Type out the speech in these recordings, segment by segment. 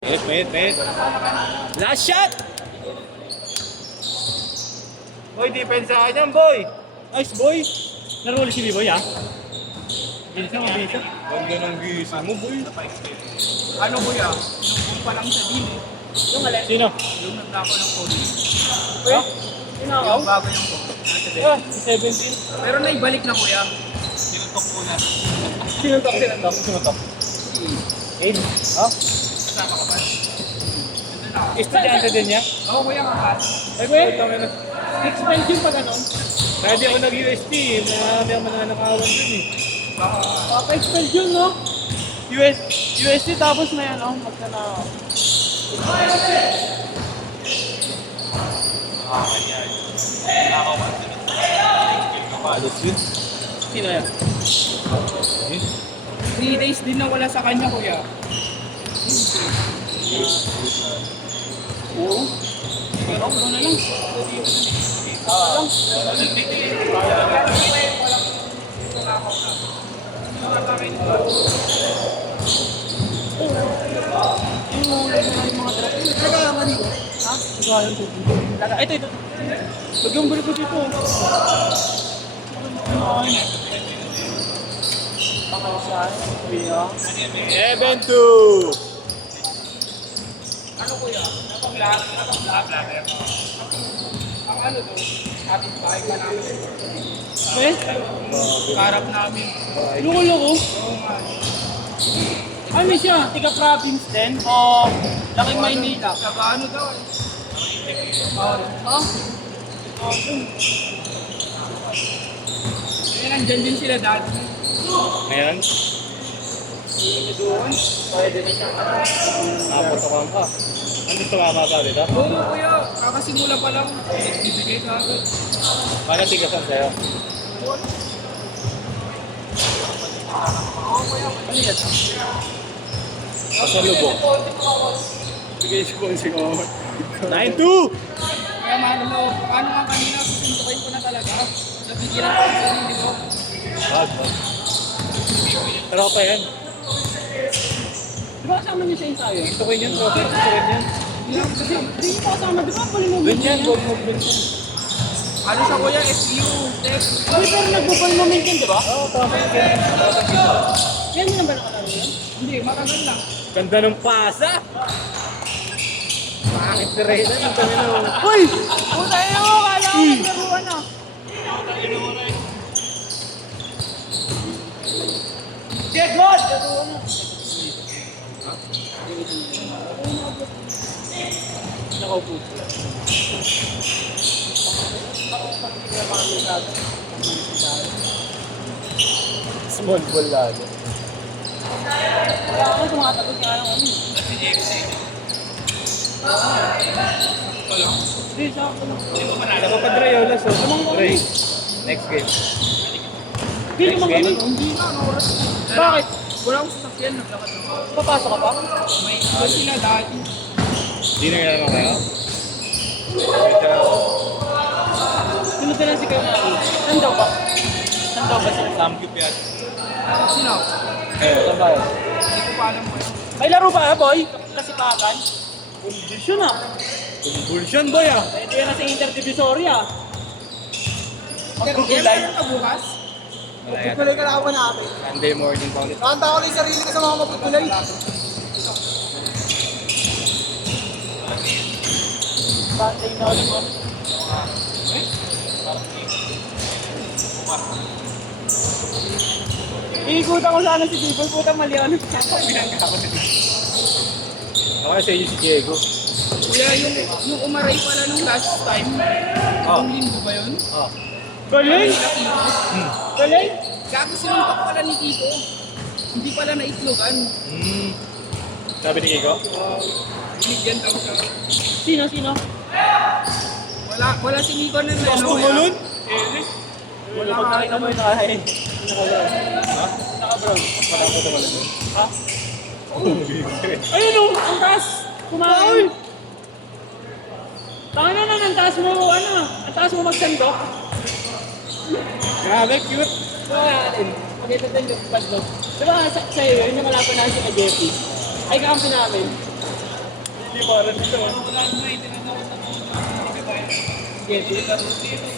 Wait. Last shot! Boy, depensa ka dyan, boy. Nice boy! Naruli si B-boy ah. Bisa mo, bisa. Ganda ng gising mo boy. Ano, kuya? Nung pa lang sa din eh. Yung alin? Sino? Yung naglako ng phone. Ha? Sino ako? Yung bago yung phone. Ah, si 17. Pero naibalik na, kuya. Sinutok ko na. Sino to? Aid? Ha? Kasama ka ba? Estudyante din niya? Oo, kuya, kakas. Ay kuya, tama na. Expense yung pa ganon. Kaya di ako nag-UST, may mananakawan dun eh. Papa-expel yun, no? UST tapos may ano, magkana. Alos yun. Sino yan? 3 days din na wala sa kanya, kuya. Oo. Pero ako na lang. Ha? Nagalang to. Ay, ito. Bagyong balik ko dito. Pakasahan. Kuya. 7-2! Ano, kuya? Napag-vlog? Ang ano to? Ating bahay ka namin. Eh? Karap namin. Loko-loko. Oo nga. Ano siya? Tiga-province din? O laking Maynila? Saka ano daw eh. Ha? Eh, nandyan din sila dati. Ngayon, Hindi doon. Pwede na siyang ano. napatawan ka. Ano tumama ka dito? Oo, kuya. Kakasimula pa lang. Bibigay sa akin. Paano tigasan sa'yo? Ano yan? Pasalubong. Bigay siya kung siguro. 9-2! Kaya mahal mo, paano nga kanina, susuntukin ko na talaga. Nabigyan ako sa sarili ko. Wag. Pero ako pa yan. Di ba kasama niyo sa ensayo? Gusto ko yun, Robert. Gusto ko yun. Kasi hindi niyo pa kasama, di ba? Palimog Doon yan, gold movement. Ano sa kuya, FU, tech. Ay, pero nagbubal moment yun, di ba? Oo, tama yun. Yan mo na ba nakalaro yun? Hindi, matagal lang. Ganda ng pasa! Bakit si Reyna? Ang kami na. Uy! Puta yun mo! Kala ko naglaruan na. Get God! Laruan na. Nakaupo siya. Small ball lalo. Kaya ako tumatagot nga lang kami. Hindi, sa ako lang. Ako pa Drayola, so. Dre. Next game. Hindi naman kami. Hindi na, ano oras. Bakit? Wala akong sasakyan, naglakad ako. Papasok ka pa? May iba sila dati. Di na nga naman kayo? Sunod na lang si Kayo Nari. Saan daw ba? Saan daw ba sila? Samgyup yan. Sino? Eh, saan ba yun? Hindi ko pa alam mo yun. May laro ba, boy? Kasipakan? Condition ah. Convulsion boy ah! Pwede yan sa interdivisory ah. Magkugulay. Meron ka bukas? Magpupulay ka na ako natin. Sunday morning pa ulit. Nakanta ko lang yung sarili ko sa mga magpupulay. Sunday na ulit mo. Iikutan ko sana si Diboy, puta mali ano. Ako sa inyo si Diego. Kuya, yung umaray pala nung last time, Oh. yung linggo ba yun? Oh. Galing! Galing! Gago sinuntok pala ni Tito. Hindi pala naitlogan. Sabi ni Kiko? Binigyan daw siya. Sino? Wala si Nico na Tapos ano. tumalon? Wala ka rin naman nakahin. Ha? Naka-brown. Wala ko tumalon yun. Ha? Ayun o! Ang taas! Kumain! Tanga na, ang taas mo, ano? Ang taas mo magsandok? Grabe, cute! Kaya natin. Maganda din yung paslog. Diba sa'yo yun, yung malaban natin sa Jeffy? Ay, kakampi namin. Hindi para dito. Wala na may tinatawag na hindi ba yun? Sige, Laro dito.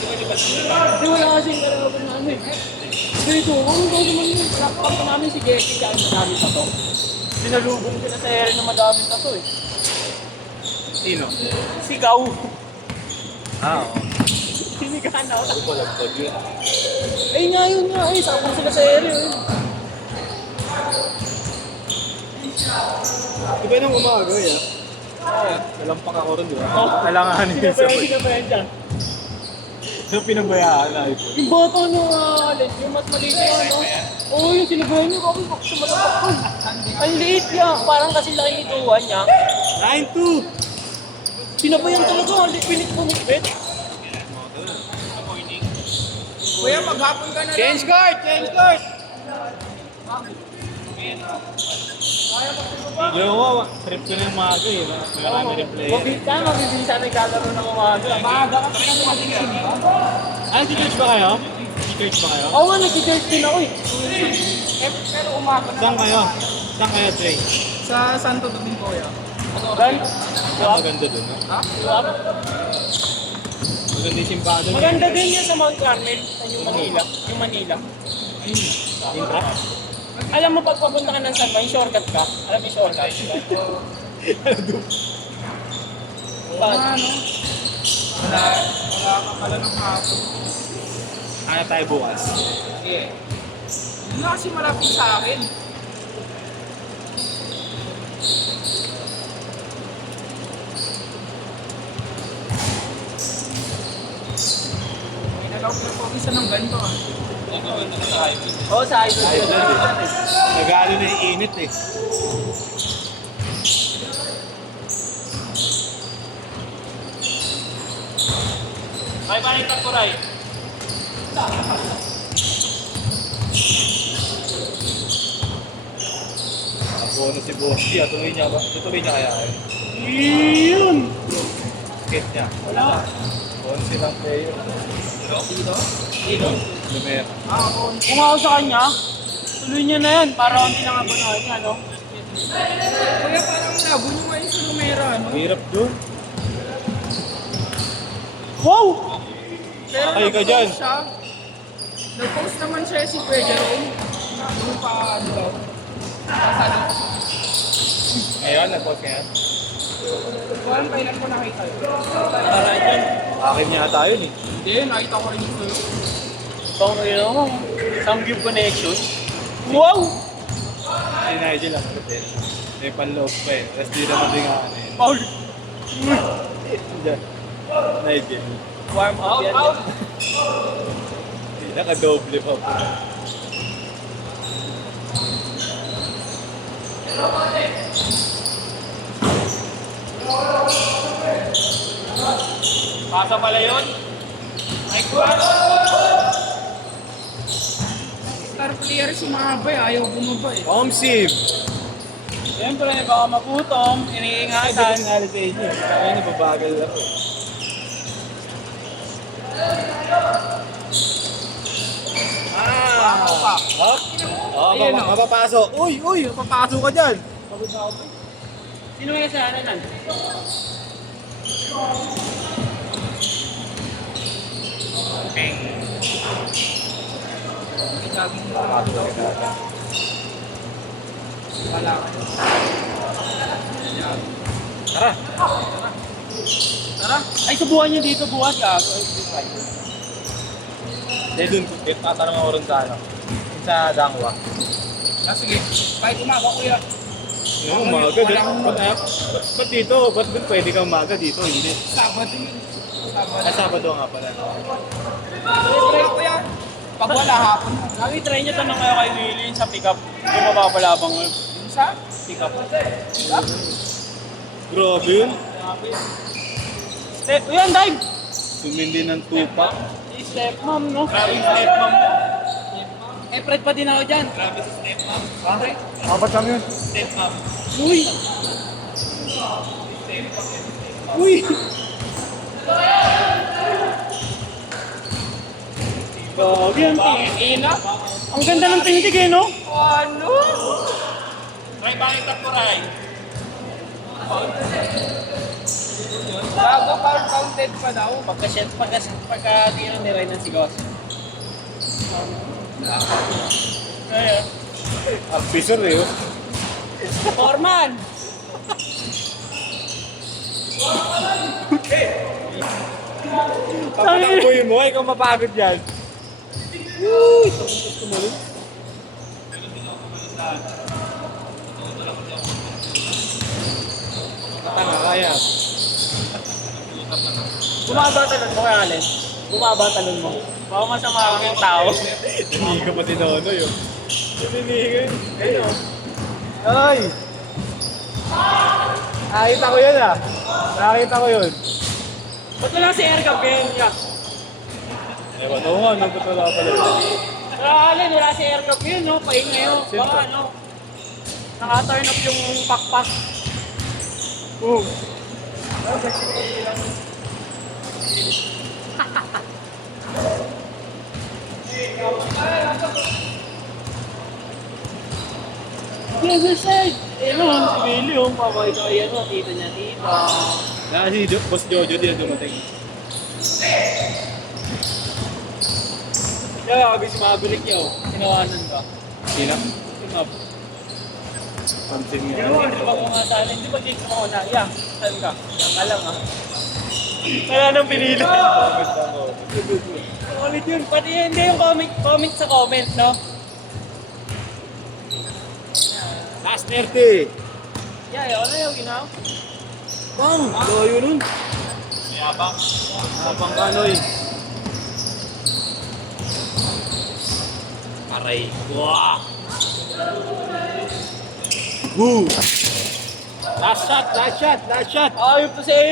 Hindi wala kasing kalaban namin. Ganito, kung ikaw naman yun, kampo namin si Jesse, kaya madami pa to. Sinalubong ko na sa ere na madami pa to eh. Sino? Sigaw. Ah, oo. Sinigahan ako. Ako pala pag yun. Ay nga yun nga, ay sakong sila sa ere eh. Di ba nung umaga eh? Nalampak ako rin, di ba? Alanganin Sino yung ba yan, sabay. sino ba yan dyan? Yung pinabayaan na ito. Yung bata nung Alex, yung mas maliit na ano. Oo, yung sinabahan niyo, ako bakit sumalabak ko. Ang liit niya, parang kasi laki ni Tuwan niya. 9-2! Sinabayan talaga, ang pinit-pumipit. Kuya, maghapon ka na lang. Change card! Change card! Yung ako, trip ko na yung umaga eh. Marami rin player. Mabibisa na naglalaro ng umaga. Maaga ka pa na magising ba? Ah, si Church ba kayo? Si Church ba kayo? Oo nga, nag-church din ako eh. Pero umaga na. Saan kayo? Saan kayo, Trey? Sa Santo Domingo, kuya. Gan? Ah, maganda dun, no? Ha? Maganda yung simbahan dun. Maganda din yan sa Mount Carmel, yung Manila. Yung Manila. Intra? Alam mo, pag papunta ka ng San Juan, shortcut ka. Alam mo yung shortcut? Wala, no? Wala ka pala ng hapon. Ano tayo bukas? Sige. Yun na kasi malapit sa akin. May nalaw na po isa ng ganito ah. Oo, sa idol yun. Nagalo na yung init eh. Ay, balik ko rin. Bonus si Bossy. Tuloy niya ba? Tutuloy niya kaya eh. Yun! Skate niya. Wala. Bonus silang player. Dito? Lumer. Oo. Kung ako sa kanya, tuloy niya na yan para hindi lang abonahan niya, no? Kuya, parang labo nyo ngayon sa numera, no? Hirap dun. Wow! Pero Ay, ka dyan. nag-post siya. Nag-post naman siya si Kuya Jerome. Ano pa, ano daw? Kasali. Ngayon, nag-post ngayon. Kung kailan ko nakita yun. Tara dyan. Akin yata yun eh. Hindi, nakita ko rin yung sa'yo. Pang ano mo, Samgyup Connection. Wow! Si Nigel ang hotel. May panloob pa eh. Tapos di naman din nga ano eh. Paul! Diyan. Nigel. Warm up yan. Naka-doble pa po. Pasa pala yun? Ay, Star player si Mabay, ayaw bumaba eh. Omsim! siyempre, baka magutom, Ay, iniingatan. sinali sa inyo. Kaya nababagal ako. Ako pa. Hop! Oh, Ayun, oh. mapapasok. Uy! Uy! Mapapasok ka dyan! Sino may kasalanan nan? Isaging wala ka. Tara! Tara. Ay, subuhan niyo dito bukas, gago. Hindi dun. Tatanong ako rin sa ano. Sa Dangwa. Ah, sige. Kahit umaga, kuya. Yung umaga. Ba't dito? Ba't dun pwede kang umaga dito? Hindi. Sabado yun. Sabado. Ay, Sabado nga pala. Kuya, kuya. Pag wala hapon. Lagi try niyo tanong kayo kay Willie sa pick-up. Yung mababalabang mo. Yung sa? Pick-up. Grabe yun. Step, yan, dive! Sumindi ng tupa. Step mom, no? Grabe yung step mom. Eh, Fred pa din ako dyan. Grabe sa step mom. Bakit? Apat kami yun. Step mom. Uy! Uy! Gagi, ang tina. Ang ganda ng tindig eh, no? Ano? Try bakit ako, Ray? foul. Gago, foul counted pa daw. Pagka tiro ni Ryan ng sigos. Ayun. Officer eh. Oh. Foreman! Tatakbuhin mo, ikaw mapagod yan. Tanga, kaya. Bumaba talon mo kaya Allen. Bumaba talon mo. Baka masama kang yung tao. Hindi ka pa tinono yun. Hinihingin. Ayun. Ay! Nakita ko yun ah. Nakita ko yun. Ba't wala si Air Cup ngayon ka? Ewan ko nga, ba't wala pala. Allen, wala si Air Cup ngayon, no? Pahinga ngayon. Baka ano. Naka-turn up yung pakpak. Oh. Yes, sir. Eh no, si Billy yung papakita ko yan, tita niya tita. Na si Boss Jojo din dumating. Kaya sabi si Maverick niya, sinawanan ka. Sino? Si Mav. Pansin nga. Hindi ba ko nga sa alin? Di ba Jake mo na? Yeah, saan ka? Yan ka lang Wala nang pinili. Ulit yun. Pati hindi yung comment sa comment, no? Last 30. Yeah, ano yung ginaw? Bang! Layo nun. Mayabang. Mayabang kanoy. Aray. Wah! Woo! Last shot, last shot, last shot! Ayop to si Aaron.